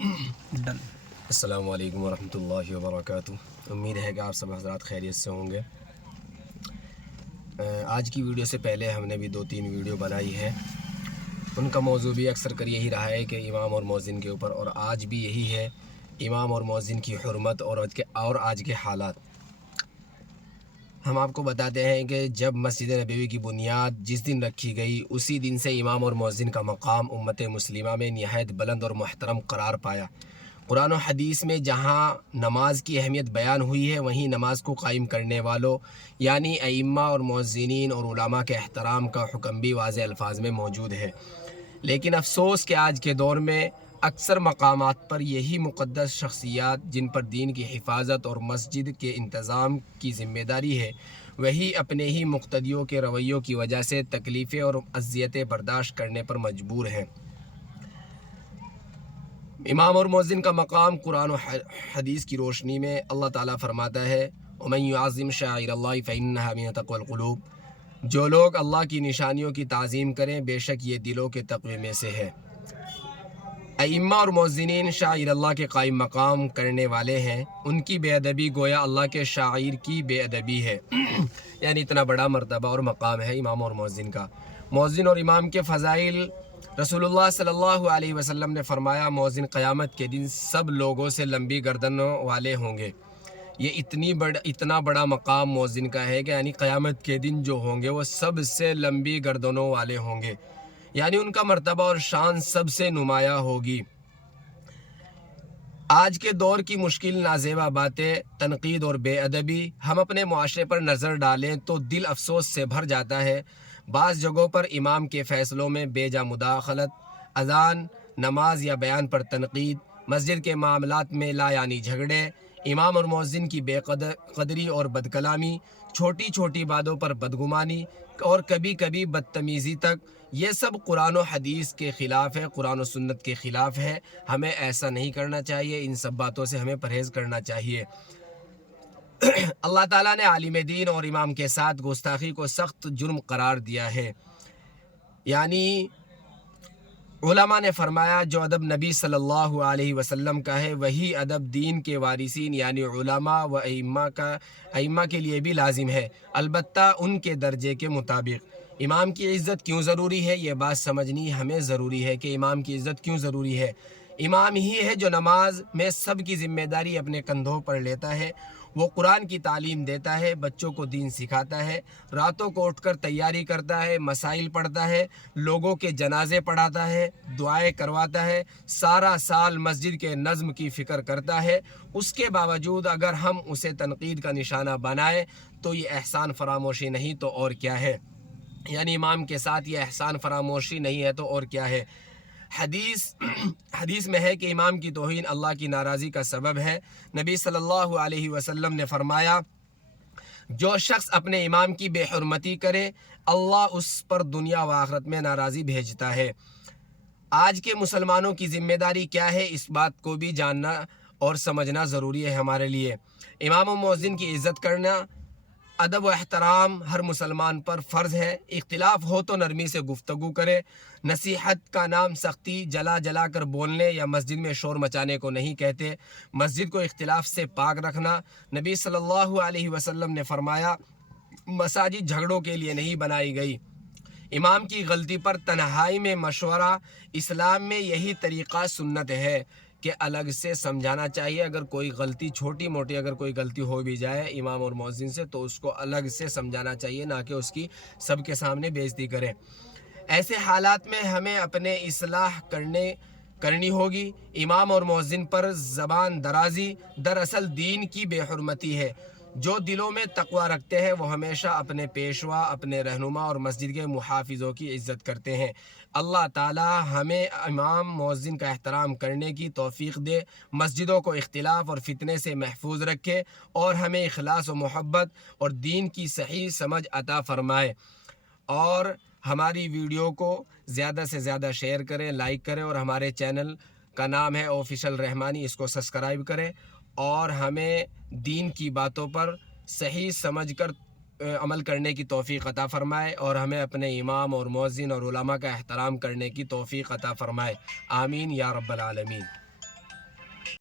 Done. السلام علیکم ورحمۃ اللہ وبرکاتہ۔ امید ہے کہ آپ سب حضرات خیریت سے ہوں گے۔ آج کی ویڈیو سے پہلے ہم نے بھی 2-3 ویڈیو بنائی ہے، ان کا موضوع بھی اکثر کر یہی رہا ہے کہ امام اور مؤذن کے اوپر، اور آج بھی یہی ہے، امام اور مؤذن کی حرمت اور آج کے حالات۔ ہم آپ کو بتاتے ہیں کہ جب مسجد نبوی کی بنیاد جس دن رکھی گئی، اسی دن سے امام اور مؤذن کا مقام امت مسلمہ میں نہایت بلند اور محترم قرار پایا۔ قرآن و حدیث میں جہاں نماز کی اہمیت بیان ہوئی ہے، وہیں نماز کو قائم کرنے والوں یعنی ائمہ اور مؤذنین اور علماء کے احترام کا حکم بھی واضح الفاظ میں موجود ہے۔ لیکن افسوس کہ آج کے دور میں اکثر مقامات پر یہی مقدس شخصیات جن پر دین کی حفاظت اور مسجد کے انتظام کی ذمہ داری ہے، وہی اپنے ہی مقتدیوں کے رویوں کی وجہ سے تکلیفیں اور اذیتیں برداشت کرنے پر مجبور ہیں۔ امام اور مؤذن کا مقام قرآن و حدیث کی روشنی میں اللہ تعالیٰ فرماتا ہے، وَمَن يُعَظِّمْ شَعَائِرَ اللَّهِ فَإِنَّهَا مِنْ تَقْوَى الْقُلُوبِ، جو لوگ اللہ کی نشانیوں کی تعظیم کریں بے شک یہ دلوں کے تقوی میں سے ہے۔ ائمہ اور مؤذنین شاعر اللہ کے قائم مقام کرنے والے ہیں، ان کی بے ادبی گویا اللہ کے شاعر کی بے ادبی ہے۔ یعنی اتنا بڑا مرتبہ اور مقام ہے امام اور مؤذن کا۔ مؤذن اور امام کے فضائل، رسول اللہ صلی اللہ علیہ وسلم نے فرمایا، مؤذن قیامت کے دن سب لوگوں سے لمبی گردنوں والے ہوں گے۔ یہ اتنا بڑا مقام مؤذن کا ہے کہ یعنی قیامت کے دن جو ہوں گے وہ سب سے لمبی گردنوں والے ہوں گے، یعنی ان کا مرتبہ اور شان سب سے نمایاں ہوگی۔ آج کے دور کی مشکل نازیبا باتیں، تنقید اور بے ادبی ہم اپنے معاشرے پر نظر ڈالیں تو دل افسوس سے بھر جاتا ہے۔ بعض جگہوں پر امام کے فیصلوں میں بے جا مداخلت، اذان، نماز یا بیان پر تنقید، مسجد کے معاملات میں لا یعنی جھگڑے، امام اور مؤذن کی بے قدری اور بدکلامی، چھوٹی چھوٹی باتوں پر بدگمانی اور کبھی کبھی بدتمیزی تک، یہ سب قرآن و حدیث کے خلاف ہے، قرآن و سنت کے خلاف ہے۔ ہمیں ایسا نہیں کرنا چاہیے، ان سب باتوں سے ہمیں پرہیز کرنا چاہیے۔ اللہ تعالیٰ نے عالم دین اور امام کے ساتھ گستاخی کو سخت جرم قرار دیا ہے۔ یعنی علماء نے فرمایا، جو ادب نبی صلی اللہ علیہ وسلم کا ہے وہی ادب دین کے وارثین یعنی علماء و ائمہ کے لیے بھی لازم ہے، البتہ ان کے درجے کے مطابق۔ امام کی عزت کیوں ضروری ہے، یہ بات سمجھنی ہمیں ضروری ہے کہ امام کی عزت کیوں ضروری ہے۔ امام ہی ہے جو نماز میں سب کی ذمہ داری اپنے کندھوں پر لیتا ہے، وہ قرآن کی تعلیم دیتا ہے، بچوں کو دین سکھاتا ہے، راتوں کو اٹھ کر تیاری کرتا ہے، مسائل پڑھتا ہے، لوگوں کے جنازے پڑھاتا ہے، دعائیں کرواتا ہے، سارا سال مسجد کے نظم کی فکر کرتا ہے۔ اس کے باوجود اگر ہم اسے تنقید کا نشانہ بنائیں تو یہ احسان فراموشی نہیں تو اور کیا ہے؟ یعنی امام کے ساتھ یہ احسان فراموشی نہیں ہے تو اور کیا ہے؟ حدیث میں ہے کہ امام کی توہین اللہ کی ناراضی کا سبب ہے۔ نبی صلی اللہ علیہ وسلم نے فرمایا، جو شخص اپنے امام کی بے حرمتی کرے اللہ اس پر دنیا و آخرت میں ناراضی بھیجتا ہے۔ آج کے مسلمانوں کی ذمہ داری کیا ہے، اس بات کو بھی جاننا اور سمجھنا ضروری ہے ہمارے لیے۔ امام و مؤذن کی عزت کرنا، ادب و احترام ہر مسلمان پر فرض ہے۔ اختلاف ہو تو نرمی سے گفتگو کرے، نصیحت کا نام سختی جلا کر بولنے یا مسجد میں شور مچانے کو نہیں کہتے۔ مسجد کو اختلاف سے پاک رکھنا، نبی صلی اللہ علیہ وسلم نے فرمایا، مساجد جھگڑوں کے لیے نہیں بنائی گئی۔ امام کی غلطی پر تنہائی میں مشورہ، اسلام میں یہی طریقہ سنت ہے کہ الگ سے سمجھانا چاہیے۔ اگر کوئی غلطی چھوٹی موٹی اگر کوئی غلطی ہو بھی جائے امام اور مؤذن سے تو اس کو الگ سے سمجھانا چاہیے، نہ کہ اس کی سب کے سامنے بے عزتی کرے۔ ایسے حالات میں ہمیں اپنے اصلاح کرنی ہوگی۔ امام اور مؤذن پر زبان درازی دراصل دین کی بے حرمتی ہے۔ جو دلوں میں تقوی رکھتے ہیں وہ ہمیشہ اپنے پیشوا، اپنے رہنما اور مسجد کے محافظوں کی عزت کرتے ہیں۔ اللہ تعالی ہمیں امام مؤذن کا احترام کرنے کی توفیق دے، مسجدوں کو اختلاف اور فتنے سے محفوظ رکھے اور ہمیں اخلاص و محبت اور دین کی صحیح سمجھ عطا فرمائے۔ اور ہماری ویڈیو کو زیادہ سے زیادہ شیئر کریں، لائک کریں، اور ہمارے چینل کا نام ہے آفیشل رحمانی، اس کو سبسکرائب کریں اور ہمیں دین کی باتوں پر صحیح سمجھ کر عمل کرنے کی توفیق عطا فرمائے، اور ہمیں اپنے امام اور مؤذن اور علماء کا احترام کرنے کی توفیق عطا فرمائے۔ آمین یا رب العالمین۔